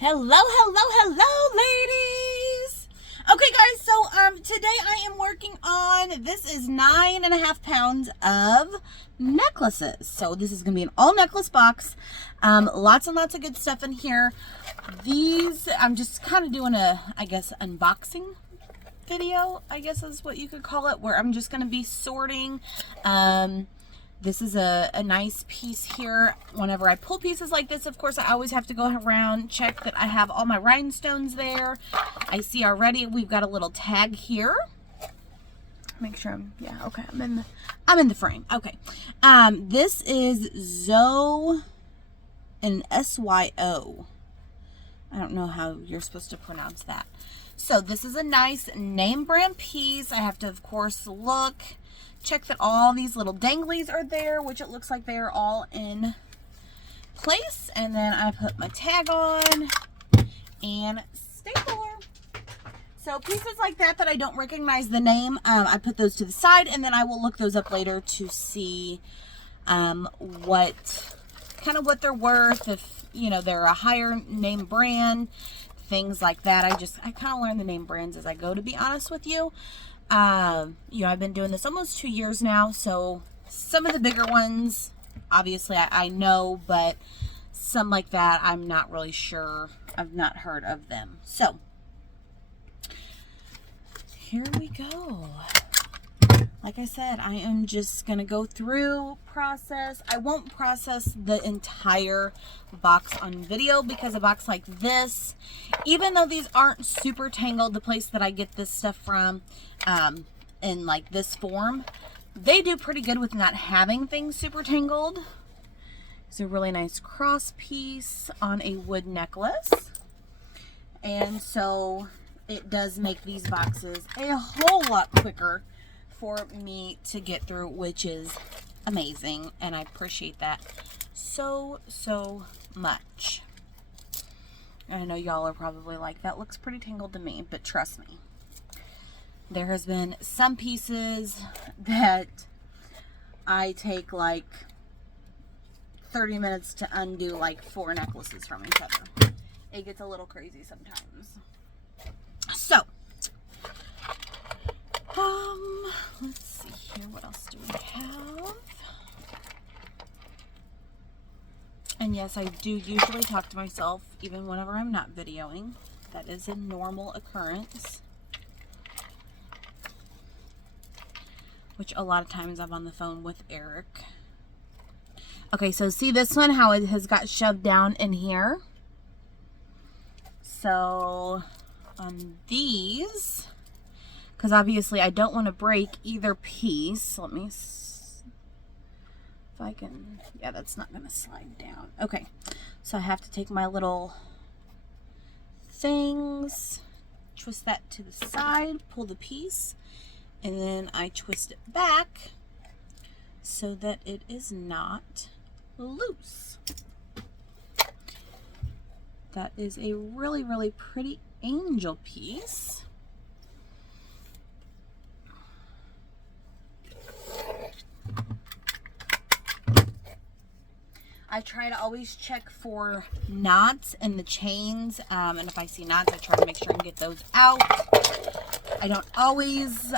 Hello, hello, hello, ladies. Okay, guys, so today I am working on, this is 9.5 pounds of necklaces. So this is gonna be an all necklace box. Lots and lots of good stuff in here. These, I'm just kind of doing a, I guess, unboxing video, I guess is what you could call it, where I'm just gonna be sorting. This is a nice piece here. Whenever I pull pieces like this, of course, I always have to go around, check that I have all my rhinestones there. I see already we've got a little tag here. Make sure I'm, yeah, okay, I'm in the frame. Okay. This is Zoe and S-Y-O. I don't know how you're supposed to pronounce that. So this is a nice name brand piece. I have to, of course, check that all these little danglies are there, which it looks like they are all in place. And then I put my tag on and stapler. So pieces like that I don't recognize the name, I put those to the side, and then I will look those up later to see what they're worth, if you know they're a higher name brand, things like that. I kind of learn the name brands as I go, to be honest with you. You know, I've been doing this almost 2 years now, so some of the bigger ones, obviously I know, but some like that, I'm not really sure. I've not heard of them. So, here we go. Like I said, I am just going to go through, process. I won't process the entire box on video because a box like this, even though these aren't super tangled, the place that I get this stuff from, in like this form, they do pretty good with not having things super tangled. It's a really nice cross piece on a wood necklace. And so it does make these boxes a whole lot quicker for me to get through, which is amazing, and I appreciate that so much. I know y'all are probably like, that looks pretty tangled to me, but trust me, there has been some pieces that I take like 30 minutes to undo like 4 necklaces from each other. It gets a little crazy sometimes. So let's see here, what else do we have? And yes, I do usually talk to myself even whenever I'm not videoing. That is a normal occurrence. Which a lot of times I'm on the phone with Eric. Okay, so see this one, how it has got shoved down in here. So on these, because obviously I don't want to break either piece. Let me see if I can, yeah, that's not going to slide down. Okay, so I have to take my little things, twist that to the side, pull the piece, and then I twist it back so that it is not loose. That is a really pretty angel piece. I try to always check for knots in the chains, and if I see knots, I try to make sure and get those out. I don't always,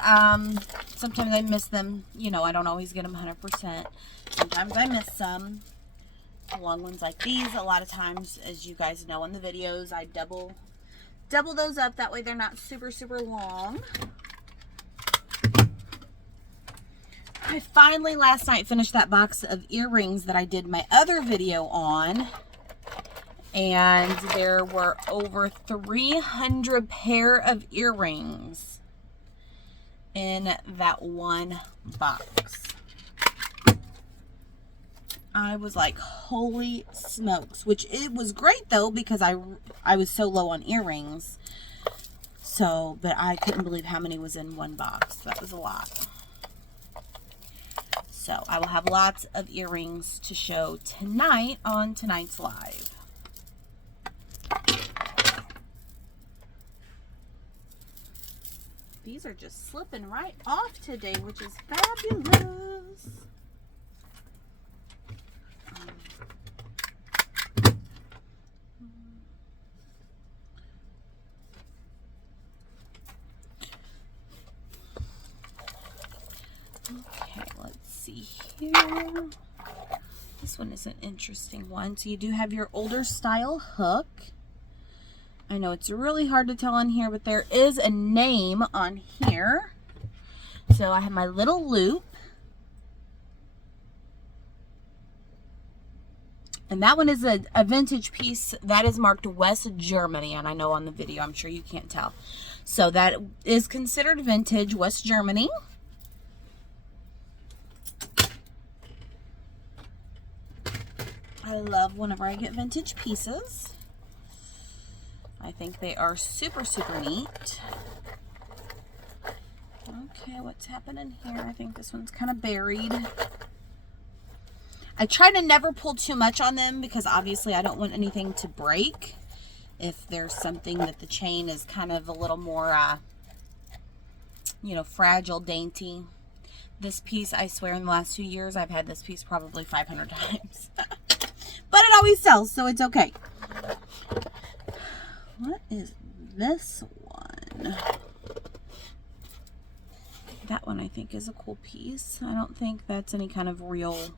sometimes I miss them, you know, I don't always get them 100%. Sometimes I miss some. Long ones like these, a lot of times, as you guys know in the videos, I double those up, that way they're not super long. I finally last night finished that box of earrings that I did my other video on, and there were over 300 pair of earrings in that one box. I was like, holy smokes, which it was great though, because I was so low on earrings. So, but I couldn't believe how many was in one box. That was a lot. So I will have lots of earrings to show tonight on tonight's live. These are just slipping right off today, which is fabulous. This one is an interesting one. So you do have your older style hook. I know it's really hard to tell on here, but there is a name on here. So I have my little loop. And that one is a vintage piece that is marked West Germany. And I know on the video, I'm sure you can't tell. So that is considered vintage West Germany. I love whenever I get vintage pieces. I think they are super, super neat. Okay, what's happening here? I think this one's kind of buried. I try to never pull too much on them because obviously I don't want anything to break. If there's something that the chain is kind of a little more, you know, fragile, dainty. This piece, I swear in the last 2 years, I've had this piece probably 500 times. But it always sells, so it's okay. What is this one? That one I think is a cool piece. I don't think that's any kind of real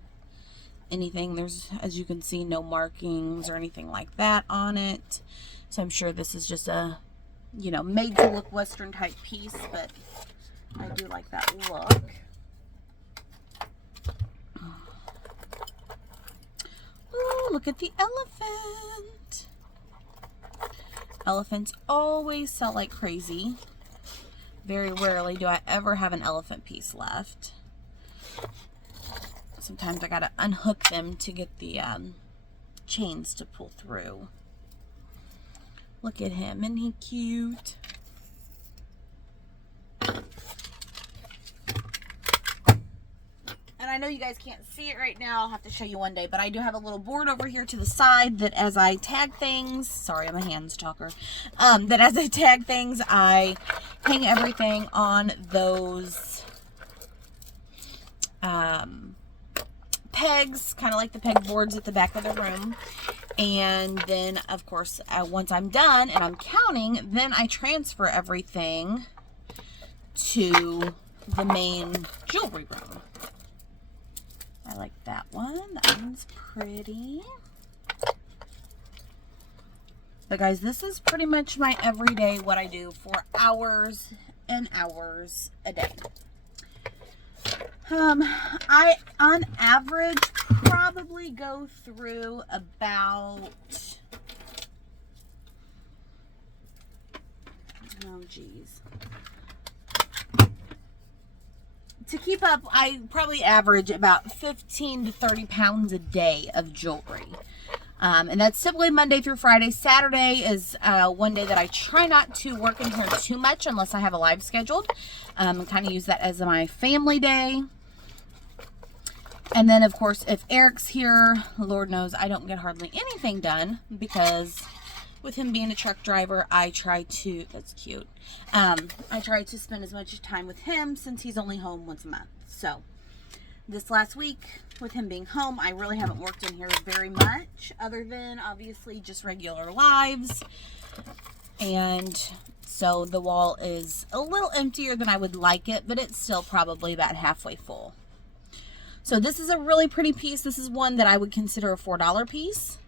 anything. There's, as you can see, no markings or anything like that on it. So I'm sure this is just a, you know, made to look Western type piece, but I do like that look. Ooh, look at the elephant. Elephants always sell like crazy. Very rarely do I ever have an elephant piece left. Sometimes I gotta unhook them to get the chains to pull through. Look at him, isn't he cute? And I know you guys can't see it right now. I'll have to show you one day. But I do have a little board over here to the side that as I tag things, sorry, I'm a hands talker, that as I tag things, I hang everything on those pegs, kind of like the peg boards at the back of the room. And then, of course, once I'm done and I'm counting, then I transfer everything to the main jewelry room. I like that one. That one's pretty. But guys, this is pretty much my everyday, what I do for hours and hours a day. I, on average, probably go through about, oh geez. To keep up, I probably average about 15 to 30 pounds a day of jewelry. And that's typically Monday through Friday. Saturday is one day that I try not to work in here too much unless I have a live scheduled. And kind of use that as my family day. And then, of course, if Eric's here, Lord knows I don't get hardly anything done because with him being a truck driver, I try to, that's cute, I try to spend as much time with him since he's only home once a month. So this last week, with him being home, I really haven't worked in here very much other than obviously just regular lives. And so the wall is a little emptier than I would like it, but it's still probably about halfway full. So this is a really pretty piece. This is one that I would consider a $4 piece.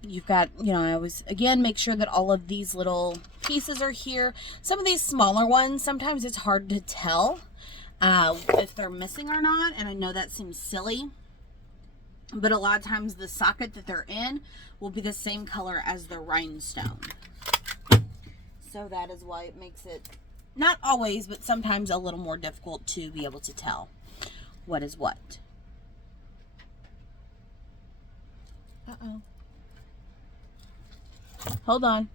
You've got, you know, I always, again, make sure that all of these little pieces are here. Some of these smaller ones, sometimes it's hard to tell if they're missing or not. And I know that seems silly, but a lot of times the socket that they're in will be the same color as the rhinestone. So that is why it makes it, not always, but sometimes a little more difficult to be able to tell what is what. Uh-oh. Hold on.